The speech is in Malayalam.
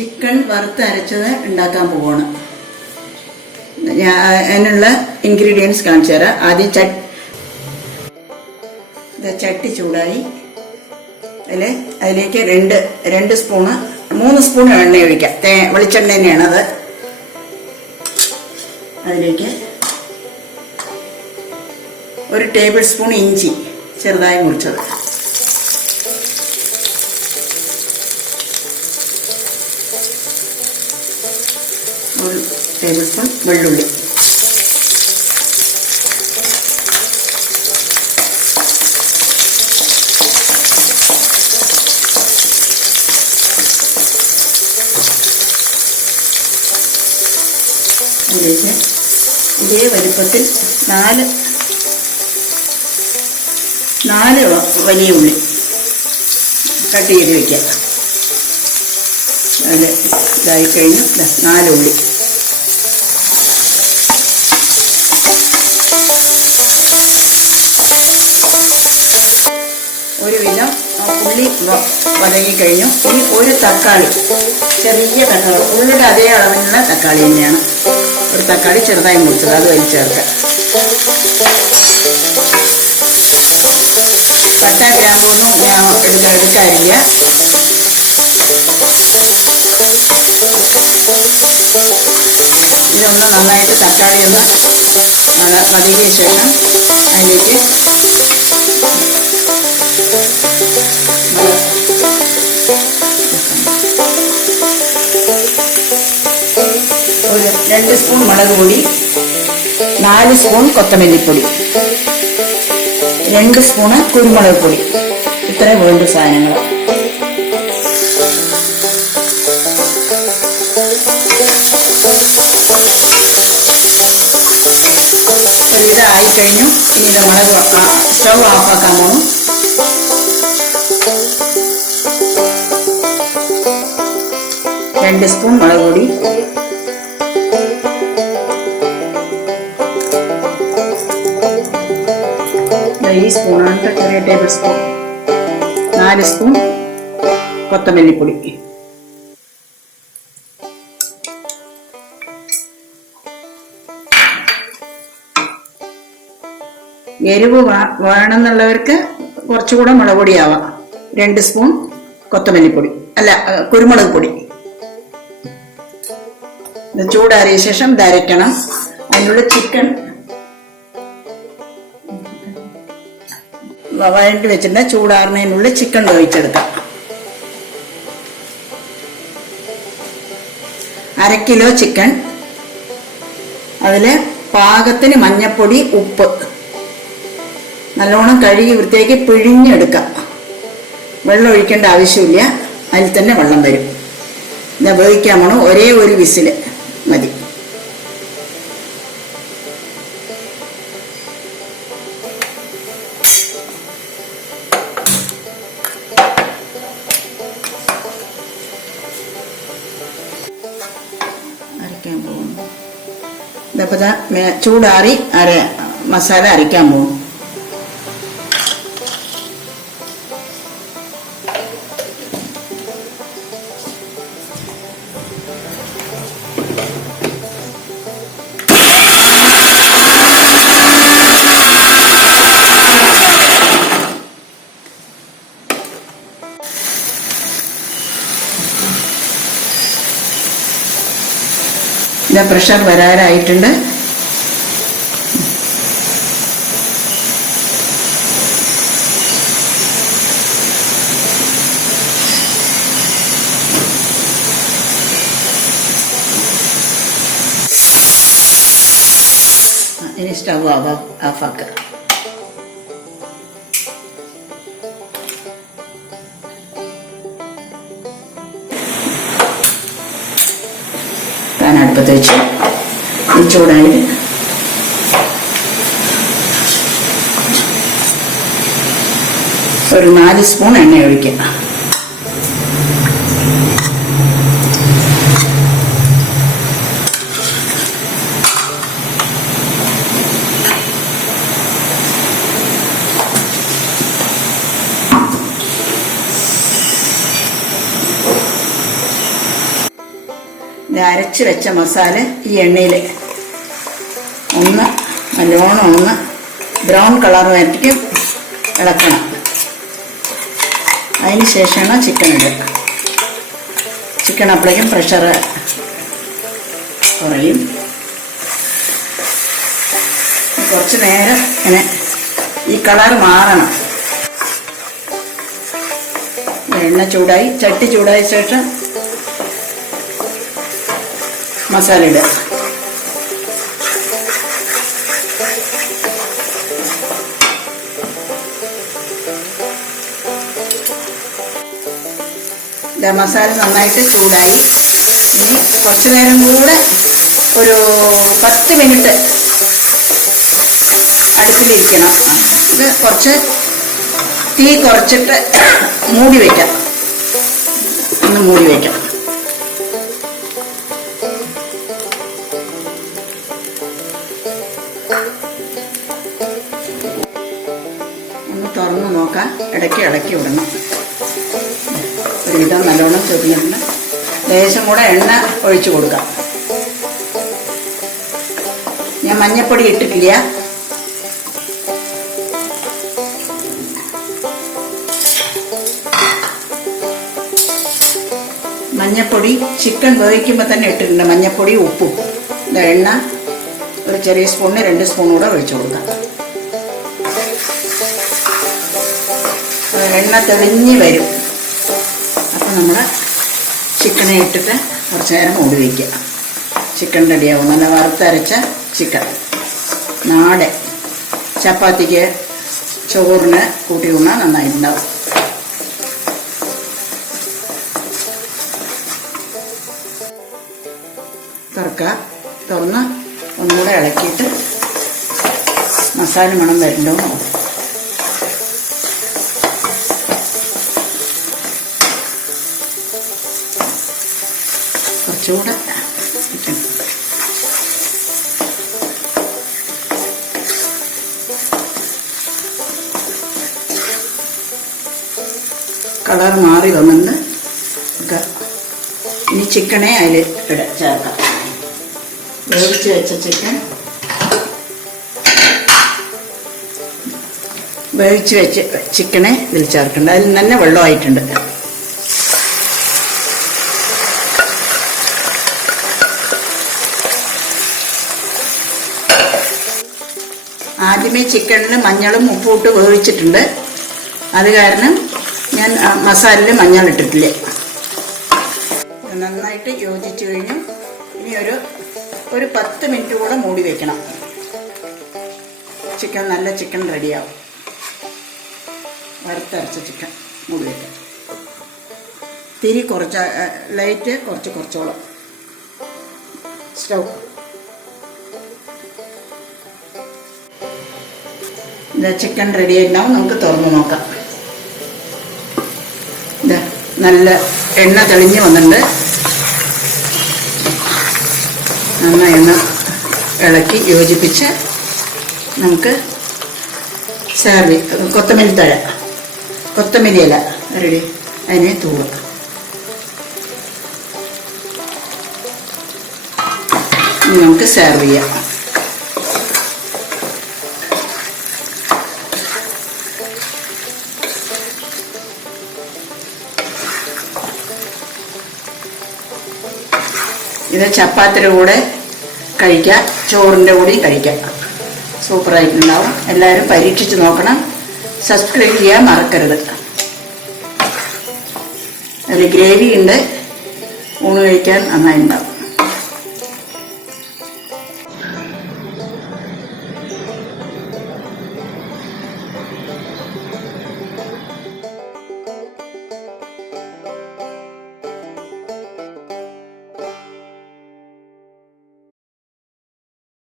ചിക്കൻ വറുത്തരച്ചത് ഉണ്ടാക്കാൻ പോവാണ്. അതിനുള്ള ഇൻഗ്രീഡിയൻസ് കാണിച്ചു തരാം. ആദ്യം ചട്ടി ചൂടായി. അതിലേക്ക് രണ്ട് സ്പൂണ് 3 സ്പൂൺ എണ്ണ ഒഴിക്കാം. വെളിച്ചെണ്ണ തന്നെയാണ് അത്. അതിലേക്ക് 1 ടേബിൾ സ്പൂൺ ഇഞ്ചി ചെറുതായി മുറിച്ചത്, 1 ടേബിൾ സ്പൂൺ വെള്ളുള്ളി, അതിലേക്ക് ഇതേ വലുപ്പത്തിൽ 4 വലിയ ഉള്ളി കട്ട് ചെയ്ത് വയ്ക്കാം. അത് ഇതായി കഴിഞ്ഞു. 4 ഉള്ളി, ഒരുവിധം ഉള്ളി വഴങ്ങി കഴിഞ്ഞു. ഇനി 1 തക്കാളി, ചെറിയ തക്കാളി, ഉള്ളിയുടെ അതേ അളവിലുള്ള തക്കാളി തന്നെയാണ്. 1 തക്കാളി ചെറുതായി മുറിച്ചത്, അത് വലിച്ചു ചേർക്കാം. പട്ട ഗ്രാമ്പൊന്നും എടുക്കാനില്ല. ഇതൊന്ന് നന്നായിട്ട് തക്കാളി ഒന്ന് വതക്കിയ ശേഷം അതിലേക്ക് ഒരു 2 സ്പൂൺ മുളക് പൊടി, 4 സ്പൂൺ കൊത്തമല്ലിപ്പൊടി, 2 സ്പൂണ് കുരുമുളക് പൊടി. ഇത്രയും വേണ്ട സാധനങ്ങൾ. ഇതായി കഴിഞ്ഞു. ഇനി നമ്മൾ സ്റ്റൗ ഓഫാക്കാൻ പോകും. രണ്ട് സ്പൂൺ മുളക് പൊടി, ഈ സ്പൂണാണ് ചെറിയ ടേബിൾ സ്പൂൺ, 4 സ്പൂൺ കൊത്തമല്ലിപ്പൊടി, എരിവ് വേണമെന്നുള്ളവർക്ക് കുറച്ചുകൂടെ മുളക് പൊടിയാവാം. 2 സ്പൂൺ കൊത്തമല്ലിപ്പൊടി, അല്ല കുരുമുളക് പൊടി. ഇത് ചൂടാറിയ ശേഷം ഇത് അരയ്ക്കണം. അതിനുള്ള ചിക്കൻ വഴറ്റി വെച്ചിട്ട് ചൂടാറുന്നതിനുള്ള ചിക്കൻ വേവിച്ചെടുക്കാം. 1/2 കിലോ ചിക്കൻ, അതില് പാകത്തിന് മഞ്ഞപ്പൊടി, ഉപ്പ്, നല്ലോണം കഴുകി വൃത്തിയാക്കി പിഴിഞ്ഞെടുക്കാം. വെള്ളം ഒഴിക്കേണ്ട ആവശ്യമില്ല, അതിൽ തന്നെ വെള്ളം വരും. ഇത് വേവിക്കാൻ പോണം. ഒരേ ഒരു വിസില് മതി. അരയ്ക്കാൻ പോകുന്നു. ഇതപ്പോൾ ചൂടാറി മസാല അരയ്ക്കാൻ പോകും. ഇത് പ്രഷർ വരാറായിട്ടുണ്ട്. ഇനി സ്റ്റവ് ഓഫാക്കുക. അടുപ്പത്ത് വെച്ച് ചൂടായി ഒരു 4 സ്പൂൺ എണ്ണ ഒഴിക്കുക. ഇത് അരച്ച് വെച്ച മസാല ഈ എണ്ണയിൽ ഒന്ന് നല്ലോണം ഒന്ന് ബ്രൗൺ കളർ വരയ്ക്കും ഇളക്കണം. അതിന് ശേഷമാണ് ചിക്കൻ ഇടുക. ചിക്കൻ അപ്പോഴേക്കും പ്രഷർ കുറയും. കുറച്ച് നേരം ഇങ്ങനെ ഈ കളർ മാറണം. എണ്ണ ചൂടായി, ചട്ടി ചൂടായ ശേഷം മസാല ഇടുക. മസാല നന്നായിട്ട് ചൂടായി. ഇനി കുറച്ച് നേരം കൂടെ ഒരു 10 മിനിറ്റ് അടുപ്പിലിരിക്കണം. ഇത് കുറച്ച് തീ കുറച്ചിട്ട് മൂടി വയ്ക്കാം. ഒന്ന് മൂടി വയ്ക്കാം. ഒന്ന് തുറന്ന് നോക്കാം. ഇടയ്ക്ക് ഇളക്കി വിടണം. ഒരുവിധം നല്ലോണം ചൊരിഞ്ഞിട്ടുണ്ട്. ലേശം കൂടെ എണ്ണ ഒഴിച്ചു കൊടുക്കാം. ഞാൻ മഞ്ഞപ്പൊടി ഇട്ടിട്ടില്ല. മഞ്ഞപ്പൊടി ചിക്കൻ വേവിക്കുമ്പോൾ തന്നെ ഇട്ടിട്ടുണ്ട്. മഞ്ഞപ്പൊടി ഉപ്പും എണ്ണ ഒരു ചെറിയ സ്പൂണിന് 2 സ്പൂൺ കൂടെ ഒഴിച്ചു കൊടുക്കാം. എണ്ണ തെളിഞ്ഞ് വരും. അപ്പം നമ്മൾ ചിക്കനെ ഇട്ടിട്ട് കുറച്ച് നേരം മൂടി വയ്ക്കുക. ചിക്കൻ റെഡിയാവും. നല്ല വറുത്തരച്ച ചിക്കൻ. നാടൻ ചപ്പാത്തിക്ക് ചോറിന് കൂട്ടി ഉണ്ണാൻ നന്നായിട്ടുണ്ടാവും. തുറക്കുക. തുറന്ന് ഒന്നുകൂടെ ഇളക്കിയിട്ട് മസാല മണം വരണ്ടോ നോക്കും. കുറച്ചുകൂടെ ചിക്കൻ കളർ മാറി വന്നിട്ട് ഇനി ചിക്കനെ അതിൽ ചേർക്കാം. വേവിച്ച് വെച്ച ചിക്കൻ വേവിച്ച് വെച്ച് ചിക്കനെ ഇതിൽ ചേർക്കേണ്ട. അതിൽ തന്നെ വെള്ളമായിട്ടുണ്ട്. ആദ്യമേ ചിക്കനിൽ മഞ്ഞളും ഉപ്പും ഇട്ട് വേവിച്ചിട്ടുണ്ട്. അത് കാരണം ഞാൻ മസാലയിൽ മഞ്ഞൾ ഇട്ടിട്ടില്ല. നന്നായിട്ട് യോജിച്ച് കഴിഞ്ഞു. ഇനി ഒരു 10 മിനിറ്റ് കൂടെ മൂടി വെക്കണം. ചിക്കൻ നല്ല ചിക്കൻ റെഡിയാവും. വറുത്തരച്ച ചിക്കൻ മൂടി വയ്ക്കാം. തിരി കുറച്ച് ലൈറ്റ് കുറച്ചോളം സ്റ്റൗ. ഇതാ ചിക്കൻ റെഡി ആയിട്ടുണ്ടാവും. നമുക്ക് തുറന്ന് നോക്കാം. ഇതാ നല്ല എണ്ണ തെളിഞ്ഞ് വന്നിട്ടുണ്ട്. നന്നായി ഒന്ന് ഇളക്കി യോജിപ്പിച്ച് നമുക്ക് സെർവ്. കൊത്തമല്ലി ഇല റെഡി. അതിനെ തൂവ. ഇനി നമുക്ക് സെർവ് ചെയ്യാം. ഇത് ചപ്പാത്തിയുടെ കൂടെ കഴിക്കാം, ചോറിൻ്റെ കൂടെയും കഴിക്കാം. സൂപ്പറായിട്ടുണ്ടാവും. എല്ലാവരും പരീക്ഷിച്ച് നോക്കണം. സബ്സ്ക്രൈബ് ചെയ്യാൻ മറക്കരുത്. അതിൽ ഗ്രേവി ഉണ്ട്. ഊണ് കഴിക്കാൻ നന്നായിട്ടുണ്ടാവും.